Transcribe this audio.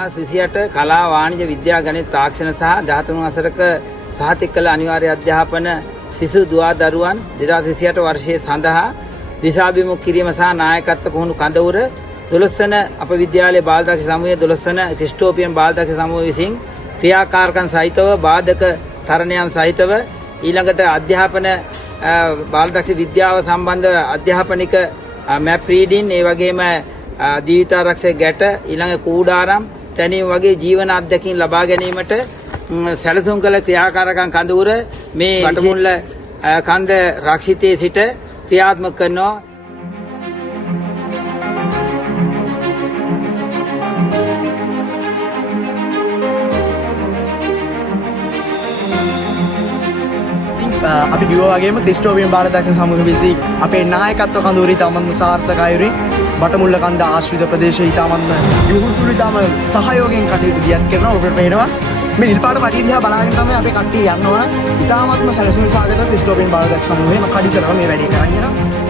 2028 කලා වාණිජ විද්‍යා ගණිත තාක්ෂණ සහ 13 වසරක සහතික කළ අනිවාර්ය අධ්‍යාපන සිසු දුවා දරුවන් 2028 වර්ෂයේ සඳහා දිශාභිමුඛ කිරීම සහ නායකත්ව පුහුණු කඳවුර 12 වන අප විද්‍යාලයේ බාලදක්ෂ සමූහයේ 12 වන ක්‍රිස්ටෝපියන් බාලදක්ෂ සමූහය විසින් ක්‍රියාකාරකම් සහිතව බාධක තරණයන් සහිතව ඊළඟට අධ්‍යාපන බාලදක්ෂ විද්‍යාව සම්බන්ධ අධ්‍යාපනික මැප් රීඩින් ඒ වගේම ජීවිතාරක්ෂක ගැට ඊළඟ කූඩාරම් තැනීම වගේ ජීවන අත්දැකීම් ලබා ගැනීමට සැලසුම් කළ ක්‍රියාකාරකම් කඳවුර මේ වටමුල්ල කන්ද රක්ෂිතයේ සිට ක්‍රියාත්මක කරනවා. අපි කිව්වා වගේම ක්‍රිස්ටෝපියන් බාලදක්ෂ සමූහ විසින් අපේ නායකත්ව කඳවුරේ තමන්ම සාර්ථකයිරුයි බටමුල්ල කන්ද ආශ්‍රිත ප්‍රදේශයේ ඉතාමත්ම යොහුසුළු ඉතාම සහයෝගයෙන් කටයුතු දියත් කරනවා. ඔබට පේනවා මේ නිල් පාට පටිය දිහා බලාගෙන තමයි අපේ කට්ටිය යන්න ඕන. ඉතාමත්ම සැලසුම් සාගත ක්‍රිස්ටෝපියන් බාලදක්ෂ සමූහයම කඩිසරව මේ වැඩේ කරගෙන යනවා.